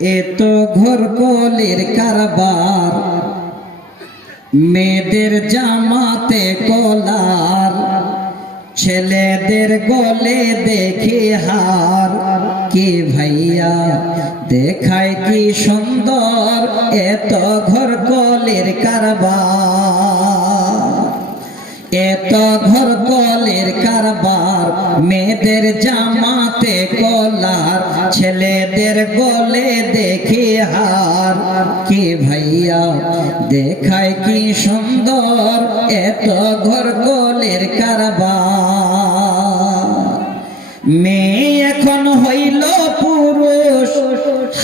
এত ঘর কলির কারবার, মেয়েদের জামাতে কলার, ছেলেদের গলে দেখি হার। কি ভাইয়া দেখায় কি সুন্দর, এত ঘর কলির কারবার, এত ঘর কলির কারবার। মেয়েদের জামাতে কলার, ছেলেদের গলে দেখি হার। কি ভাইয়া দেখায় কি সুন্দর, এত ঘর কলির কারবার। মেয়ে এখন হইল পুরুষ,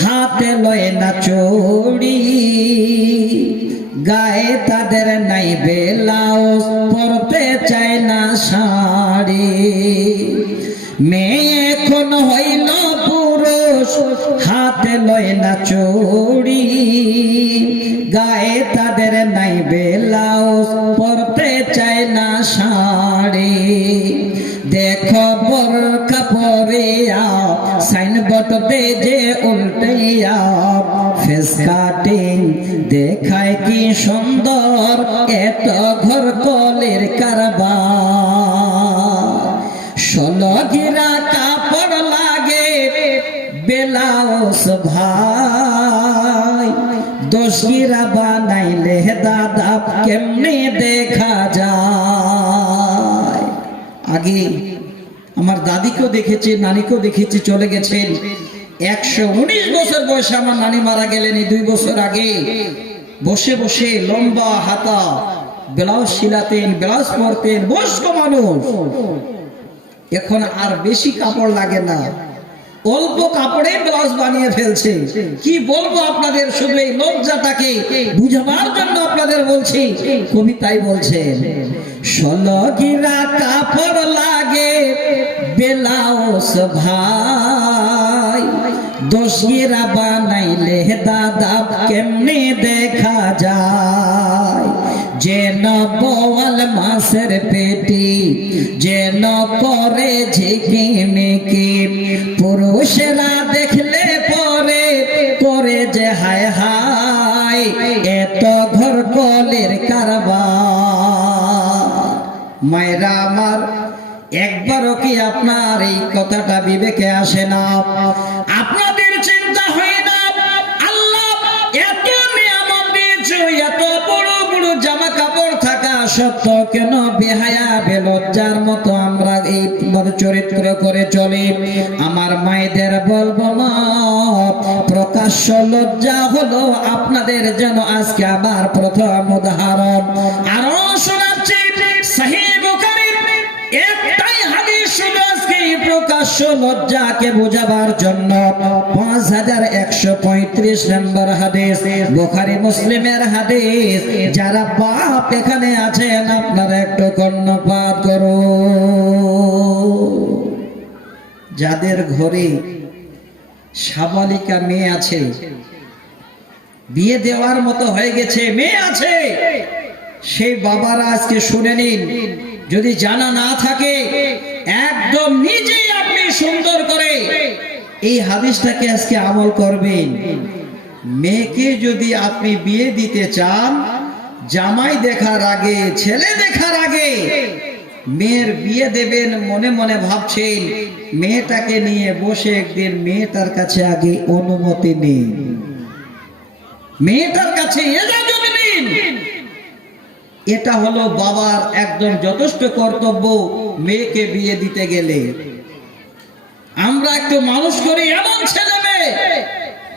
হাতে লয় না চুড়ি, গায়ে তাদের নাই ব্লাউজ, পরতে চায় না শাড়ি। মেয়ে এখন হইল পুরুষ, হাতে লয় না চুড়ি, গায়ে তাদের নাই ব্লাউজ, পরতে চায় না শাড়ি। দেখো বোরখা পরিয়া, সাইনবোর্ড দে যে উল্টাইয়া, ফেস কাটিং দেখায় কি সুন্দর, এত ঘর কলির কারবার। 16 গিরা কাপড় লাগে ব্লাউজ ভাই, 10 গিরা বানাইলে দাদা কেমনে দেখা যায়। আগে আমার দাদিকেও দেখেছি, নানিকেও দেখেছি, চলে গেছেন। 119 বছর বয়সে আমার নানি মারা গেলেন এই 2 বছর আগে। বসে বসে লম্বা হাতা ব্লাউজ সিলাতেন, ব্লাউজ পরতেন, বয়স্ক মানুষ। এখন আর বেশি কাপড় লাগে না, অল্প কাপড়ে ব্লাউজ বানিয়ে ফেলছে। কি বলবো আপনাদের, শুধু এই লজ্জাটাকে বুঝাবার জন্য আপনাদের বলছি। কবি তাই বলছেন, 16 গিরা কাপড় লাগে ব্লাউজ ভাই, 10 গিরা বানাইলে দাদা কেমনে দেখা যায়। যেন বোয়াল মাছের পেটি, যেন করে ঝিকিমিকি, পুরুষরা দেখলে পরে করে যে হায় হায়, এত ঘর কলির কারবার। মায়েরা আমার, একবারও কি আপনার এই কথাটা বিবেকে আসে না? আপনাদের চিন্তা হয় না, আল্লাহ এত নিয়ামত দিয়েছে, এত বড় বড় জামা কাপড় থাকা সত্ত্বেও কেন বেহায়া বেলজ্জার মতো আমরা এই চরিত্র করে চলি? আমার মায়েদের বলবো না, প্রকাশ্য লজ্জা হলো আপনাদের যেন আজকে আবার প্রথম উদাহরণ। আরো শোনাচ্ছি, সহিহ বুখারীর একটাই হাদিস শুধু আজকে প্রকাশ্য লজ্জাকে বোঝাবার জন্য, 5135 নম্বর হাদিস, বুখারী মুসলিমের হাদিস। যারা বাপ এখানে আছেন আপনারা একটু কর্ণপাত করুন। যাদের ঘরে সাবালিকা মেয়ে আছে, বিয়ে দেওয়ার মতো হয়ে গেছে, মেয়ে আছে, সেই বাবারা আজকে শুনে নিন। যদি জানা না থাকে, একদম নিজেই আপনি সুন্দর করে এই হাদিসটাকে আজকে আমল করবেন। মেয়েকে যদি আপনি বিয়ে দিতে চান, জামাই দেখার আগে, ছেলে দেখার আগে মেয়ের বিয়ে দেবেন মনে মনে ভাবছেন, মেয়েটাকে নিয়ে বসে একদিন মেয়েটার কাছে আগে অনুমতি নিন, মেয়েটার কাছে এজাজত নিন। এটা হলো বাবার একদম যথেষ্ট কর্তব্য। মেয়েকে বিয়ে দিতে গেলে আমরা একটু মানুষ করি এমন ছেলে মেয়ে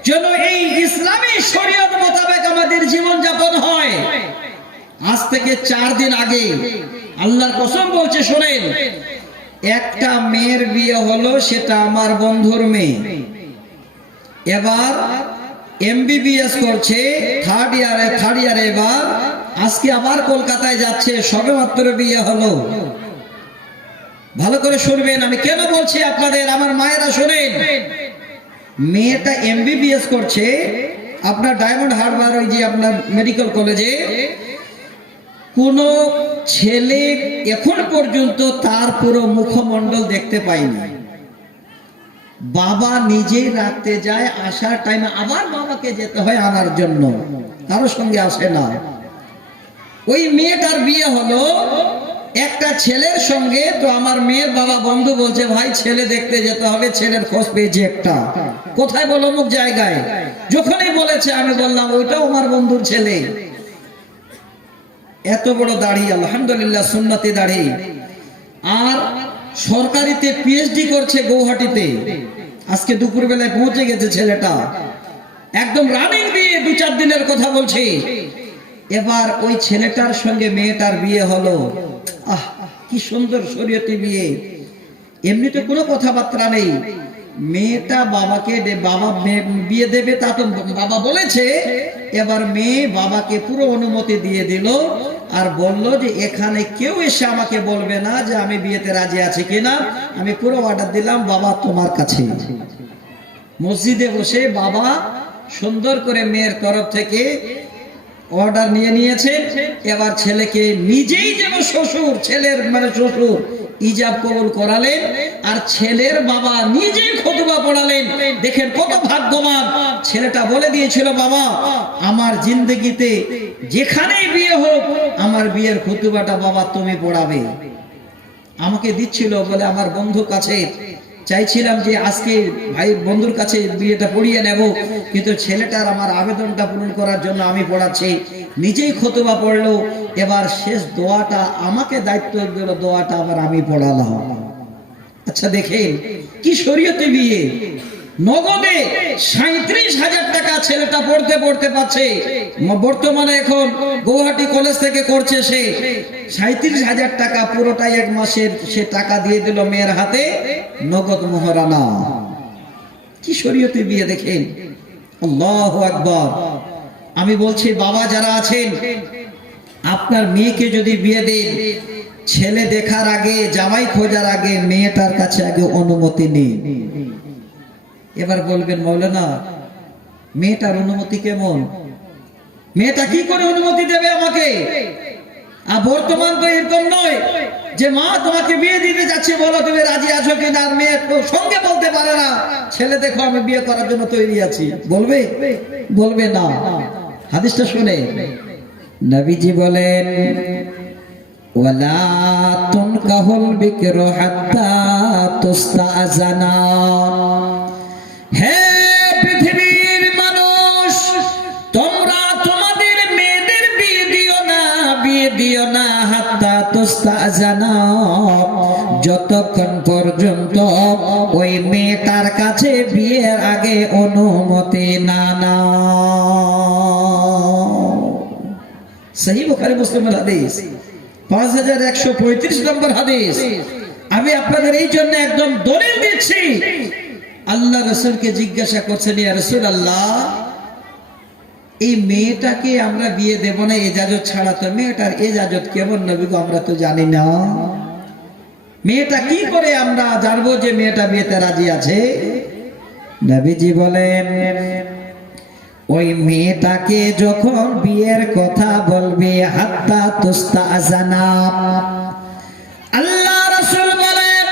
যেন এই ইসলামী শরীয়ত মোতাবেক আমাদের জীবন যাপন হয়। আজ থেকে 4 দিন আগে আল্লাহর কসম বলছে, শোনেন, একটা মেয়ের বিয়ে হলো, সেটা আমার বন্ধুর মেয়ে। এবার MBBS করছে, থার্ড ইয়ারে এবার আজকে আবার কলকাতায় যাচ্ছে, সবে মাত্র বিয়ে হলো। ভালো করে শুনবেন, আমি কেন বলছি আপনাদের, আমার মায়েরা শোনেন। মেয়েটা MBBS করছে আপনার ডায়মন্ড হারবার, ওই যে আপনার মেডিকেল কলেজে। কোন ছেলে এখন পর্যন্ত তার পুরো মুখমণ্ডল দেখতে পাইনি। বাবা নিজেই রাখতে যায়, আসার টাইমে আবার বাবাকে যেতে হয় আনার জন্য, কারো সঙ্গে আসে না। ওই মেয়েটার বিয়ে হলো একটা ছেলের সঙ্গে। তো আমার মেয়ের বাবা বন্ধু বলছে, ভাই ছেলে দেখতে যেতে হবে, ছেলের খোঁজ পেয়েছে একটা। কোথায় বলো? অমুক জায়গায়। যখনই বলেছে আমি বললাম ওইটাও আমার বন্ধুর ছেলে। এত বড় দাড়ি, আলহামদুলিল্লাহ, সুন্নতি দাড়ি। আর সরকারিতে পিএইচডি করছে গৌহাটিতে। আজকে দুপুর বেলায় পৌঁছে গেছে ছেলেটা, একদম রানিং বিয়ে, 2-4 দিনের কথা বলছি। এবার ওই ছেলেটার সঙ্গে মেয়েটার বিয়ে হলো। আহ, কি সুন্দর শরীয়তি বিয়ে। এমনিতে কোনো কথাবার্তা নেই। মেয়েটা বাবাকে বাবা বিয়ে দেবে তা তো বাবা বলেছে। এবার মেয়ে বাবাকে পুরো অনুমতি দিয়ে দিল, আর বলল যে এখানে কেউ এসে আমাকে বলবে না যে আমি বিয়েতে রাজি আছি কিনা। আমি পুরো অর্ডার দিলাম, বাবা তোমার কাছে। মসজিদে বসে বাবা সুন্দর করে মেয়ের তরফ থেকে অর্ডার নিয়ে নিয়েছে। এবার ছেলেকে নিজেই যেন শ্বশুর, ছেলের মানে শ্বশুর ইজাব কবুল করালেন, আর ছেলের বাবা নিজেই খুতবা পড়ালেন। দেখেন কত ভাগ্যবান। ছেলেটা বলে দিয়েছিল, বাবা আমার জিন্দগিতে যেখানেই বিয়ে হোক আমার বিয়ের খুতবাটা বাবা তুমি পড়াবে। আমাকে দিচ্ছিল বলে আমার বন্ধু কাছে চাইছিলাম যে আজকে ভাই বন্ধুর কাছে বিয়েটা পড়িয়ে নেব, কিন্তু ছেলেটার আমার আবেদনটা পূরণ করার জন্য আমি পড়াচ্ছি। নিজেই খুতবা পড়লো। এবার শেষ দোয়াটা আমাকে দায়িত্ব দিল, দোয়াটা আবার আমি পড়ালাম। আচ্ছা দেখেন কি শরীয়তে বিয়ে। নগদে 37,000 টাকা ছেলেটা পড়তে পাচ্ছে। বর্তমানে এখন গৌহাটি কলেজ থেকে করছে সে। 37,000 টাকা পুরোটাই 1 মাসের সে টাকা দিয়ে দিল মেয়ের হাতে, নগদ মোহরানা। কি শরীয়তে বিয়ে দেখেন। আল্লাহু আকবার। আমি বলছি বাবা যারা আছেন, আপনার মেয়েকে যদি বিয়ে দেন, ছেলে দেখার আগে, জামাই খোঁজার আগে মেয়েটার কাছে আগে অনুমতি নিন। এবার বলবেন মৌলানা মেয়েটার অনুমতি কেমন? মেয়েটা কি করে অনুমতি দেবে আমাকে? আর বর্তমান তো এরকম নয় যে মা তোমাকে বিয়ে দিতে যাচ্ছে, বলো তুমি রাজি আছো কিনা। আর মেয়ে সঙ্গে বলতে পারে না, ছেলে দেখো আমি বিয়ে করার জন্য তৈরি আছি। বলবে? বলবে না। হাদিসটা শুনে নবীজি বলেন, ওয়ালা তুনকাহুল বিকরু হাত্তা তুস্তাজানা। হে পৃথিবীর মানুষ, তোমরা তোমাদের মেয়েদের বিয়ে দিও না হাত্তা তুস্তাজানা, যতক্ষণ পর্যন্ত ওই মেয়েটার কাছে বিয়ের আগে অনুমতি না নাও। সহিহ বুখারী মুসলিমের হাদিস, 5135 নম্বর হাদিস। আমি আপনাদের এই জন্য একদম দলিল দিচ্ছি। আল্লাহ রাসূলকে জিজ্ঞাসা করছেন, ইয়া রাসূলুল্লাহ এই মেয়েটাকে আমরা বিয়ে দেব না ইজাজত ছাড়া, তো মেয়েটার ইজাজত কেমন নবী গো? আমরা তো জানি না। মেয়েটা কি করে আমরা জানবো যে মেয়েটা বিয়েতে রাজি আছে? নবীজি বলেন, ওই মেয়েটাকে যখন বিয়ের কথা বলবে হাত্তা তুস্তাজানা, আল্লাহ রাসূল বলেন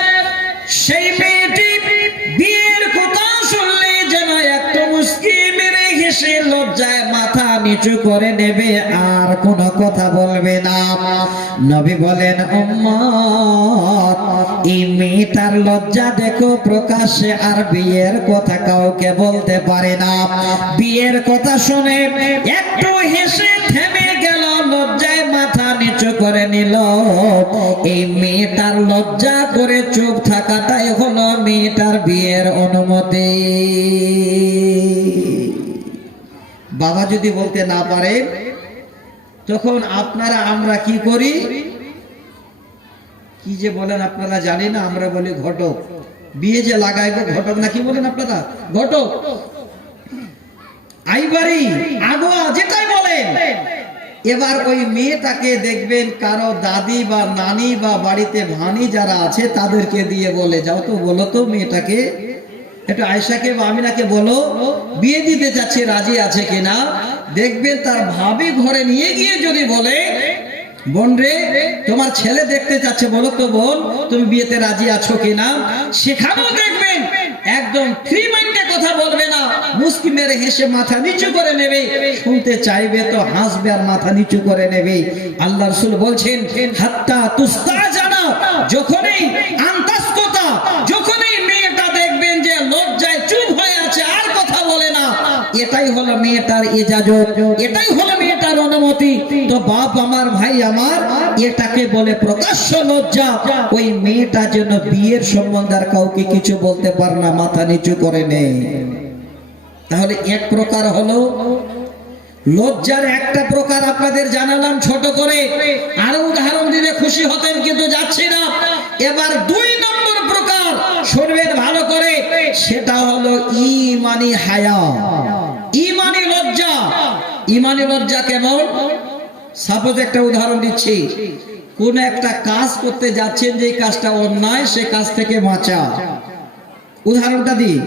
সেই মেয়েটি বিয়ের কথা শুনলে যেন একটা মুস্কি মেরে হেসে লজ্জায় মাথা নিচু করে নেবে, আর কোনো কথা বলবে না। নবী বলেন, উম্মত এই মেয়েটার লজ্জা দেখো প্রকাশ্যে, আর বিয়ের কথা কাউকে বলতে পারে না। বিয়ের কথা শুনে একটু হেসে থেমে গেল, লজ্জায় মাথা নিচু করে নিল। এই মেয়েটার লজ্জা করে চুপ থাকাটাই হলো মেয়েটার বিয়ের অনুমতি। বাবা যদি বলতে না পারে, তখন আপনারা আমরা কি করি? কি যে বলেন আপনারা জানি না, আমরা বলি ঘটক। বিয়ে যে লাগাইবো ঘটক না, কি বলেন আপনারা? ঘটক, আইবারি, আগোয়া, যেটাই বলেন। এবার ওই মেয়েটাকে দেখবেন কারো দাদি বা নানি বা বাড়িতে ভানি যারা আছে তাদেরকে দিয়ে বলে, যাও তো বলো তো মেয়েটাকে, একটু আয়েশাকে বা আমিনাকে বলো বিয়ে দিতে যাচ্ছে, রাজি আছে কিনা। দেখবেন তার ভাবি ঘরে নিয়ে গিয়ে যদি বলে, বোন রে তোমার ছেলে দেখতে চাচ্ছে, বলো তো বোন তুমি বিয়েতে রাজি আছো কিনা। সেখানেও দেখবেন একদম ফ্রি মাইন্ডে কথা বলবে না, মুস্কি মেরে হেসে মাথা নিচু করে নেবে, শুনতে চাইবে তো হাসবে আর মাথা নিচু করে নেবে। আল্লাহ রাসূল বলছেন হাত্তা তুস্তাজানা, যখনই আন্তাসকতা, যখনই মেয়েটা দেখবেন যে লজ্জায় চুপ হয়ে আছে আর কথা বলে না, এটাই হলো মেয়েটার ইজাজত, এটাই হলো মেয়েটার অনুমতি। তো বাপ আমার, ভাই আমার, এটাকে বলে প্রকাশ্য লজ্জা। ওই মেয়েটা যেন বিয়ের সম্বন্ধে আর কাউকে কিছু বলতে পারে না, মাথা নিচু করে নেয়। তাহলে এক প্রকার হলো লজ্জার, একটা প্রকার আপনাদের জানালাম ছোট করে, আরো উদাহরণ দিলে খুশি হতেন কিন্তু যাচ্ছি না। এবার 2 নম্বর প্রকার শুনবেন ভালো করে, সেটা হলো ঈমানি হায়া, ঈমানি লজ্জা। ঈমানি লজ্জা কেমন? সাপোজ একটা উদাহরণ দিচ্ছি, কোন একটা কাজ করতে যাচ্ছেন, যে কাজটা অন্যায়, সে কাজ থেকে বাঁচা। উদাহরণটা দিই,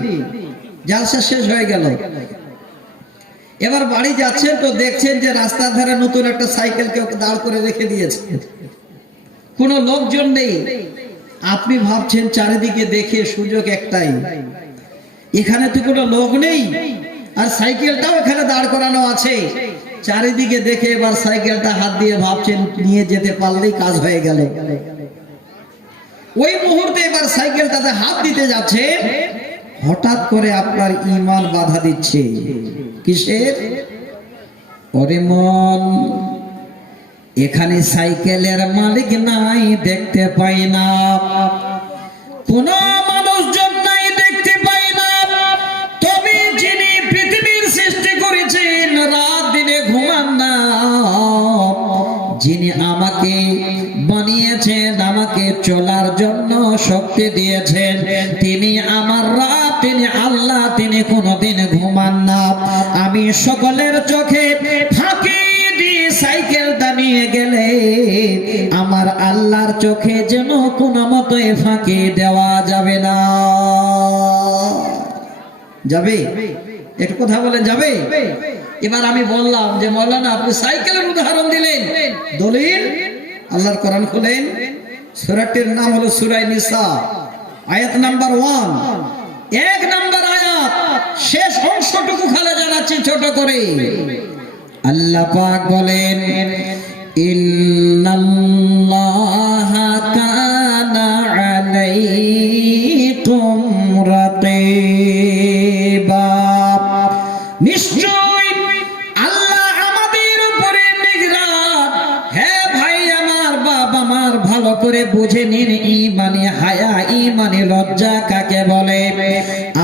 জালসা শেষ হয়ে গেল, এবার বাড়ি যাচ্ছেন তো দেখছেন যে রাস্তার ধারে নতুন একটা সাইকেল কেউ দাঁড় করে রেখে দিয়েছে, কোনো লোকজন নেই। আপনি ভাবছেন চারিদিকে দেখে সুযোগ একটাই, এখানে তো কোনো লোক নেই আর সাইকেলটাও এখানে দাঁড় করানো আছে। চারিদিকে দেখে এবার সাইকেলটা হাত দিয়ে ভাবছেন নিয়ে যেতে পারলেই কাজ হয়ে গেল। ওই মুহূর্তে এবার সাইকেলটাতে হাত দিতে যাচ্ছে, হঠাৎ করে আপনার ঈমান বাধা দিচ্ছে। কিসের? ওরে মন, এখানে সাইকেলের মালিক নাই, দেখতে পাই না, কোন মানুষজন নাই, দেখতে পাই না, তবে যিনি পৃথিবীর সৃষ্টি করেছেন, রাত দিনে ঘুমান না, যিনি আমাকে বানিয়েছেন, আমাকে চলার জন্য শক্তি দিয়েছেন, তিনি আমার রাত, তিনি আল্লাহ, তিনি কোনদিন ঘুমান না। আমি সকলের চোখে ফাঁকি দিয়ে সাইকেলটা নিয়ে গেলে আমার আল্লাহর চোখে যেন কোনো মতোই ফাঁকি দেওয়া যাবে না। যাবে? একটু কথা বলেন, যাবে? এবার আমি বললাম যে মৌলানা আপনি সাইকেলের উদাহরণ দিলেন, দলিল আল্লাহর কোরআন খুলেন, সূরাটির নাম হলো সূরা নিসা, আয়াত নাম্বার 1, 1 নম্বর আয়াত, শেষ অংশটুকু খালি জানাচ্ছি ছোট করে। আল্লাহ পাক বলেন ইন্নাল্লাহা কানা আলাইকুম রাকিবা, নিশ্চয় আল্লাহ আমাদের উপরে নিগরান। হ্যাঁ ভাই আমার, বাবা আমার, ভালো করে বুঝে নিন ঈমানে হায়া, ঈমানে লজ্জা কাকে বলে।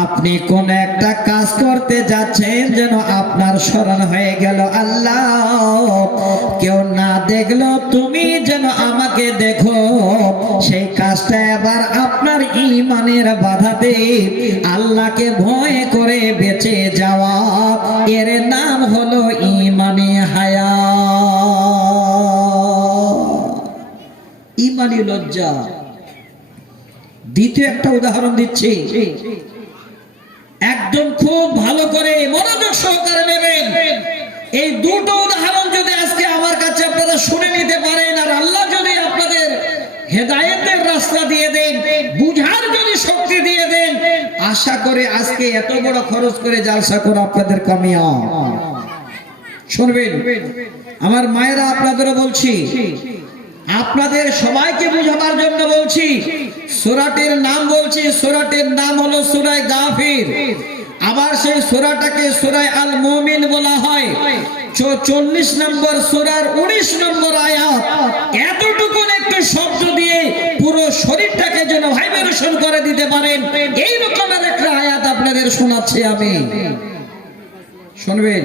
আপনি কোন একটা কাজ করতে যাচ্ছেন, যেন আপনার স্মরণ হয়ে গেল আল্লাহ কেউ না দেখলো, তুমি যেন আমাকে দেখো, সেই কাজটা এবার আপনার ঈমানের বাধাতে আল্লাহকে ভয় করে বেঁচে যাওয়া, এর নাম হলো ঈমানে হায়া, ঈমানি লজ্জা। দ্বিতীয় একটা উদাহরণ দিচ্ছি, একদম খুব ভালো করে মনোযোগ সহকারে নেবেন। এই দুটো উদাহরণ যদি আজকে আমার কাছে আপনারা শুনে নিতে পারেন, আর আল্লাহ যদি আপনাদের হেদায়েতের রাস্তা দিয়ে দেন, বুঝার যদি শক্তি দিয়ে দেন, আশা করে আজকে এত বড় খরচ করে জালসা করে আপনাদের কামিয়াব। শুনবেন আমার মায়েরা, আপনাদেরও বলছি, আপনাদের সবাইকে বুঝাবার জন্য বলছি। সূরাটির নাম বলছি, সূরাটির নাম হলো সূরা গাফির। আবার সেই সূরাটাকে সূরা আল মুমিন বলা হয়। 40 নম্বর সূরার 19 নম্বর আয়াত। এতটুকু একটু শব্দ দিয়ে পুরো শরীরটাকে যেন ভাইব্রেশন করে দিতে পারেন, এই রকমের একটা আয়াত আপনাদের শোনাচ্ছি আমি। শুনবেন,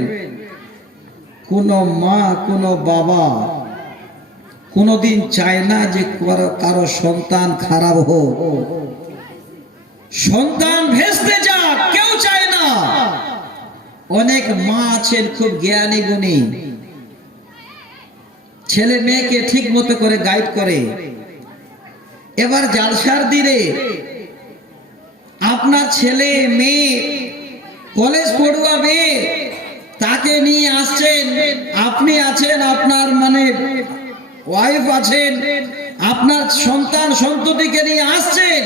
কোন মা, কোন বাবা কোনদিন চায় না যে কারো সন্তান খারাপ হোক, সন্তান ভেস্তে যাক, কেউ চায় না। অনেক মা আছেন খুব জ্ঞানী গুণী, ছেলে মেয়েকে ঠিক মতো করে গাইড করে। এবার জালসার দিনে আপনার ছেলে মেয়ে কলেজ পড়ুয়া মেয়ে, তাকে নিয়ে আসছেন, আপনি আছেন, আপনার মানে ওয়াইফ আছেন, আপনার সন্তান সন্ততিকে নিয়ে আসছেন।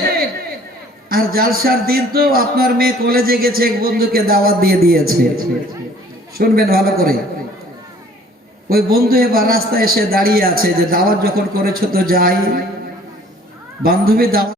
আর জালসার দিন তো আপনার মেয়ে কলেজে গেছে, এক বন্ধুকে দাওয়াত দিয়ে দিয়েছে। শুনবেন ভালো করে, ওই বন্ধু এবার রাস্তায় এসে দাঁড়িয়ে আছে যে দাওয়াত যখন করেছো তো যাই। বান্ধবী দাওয়াত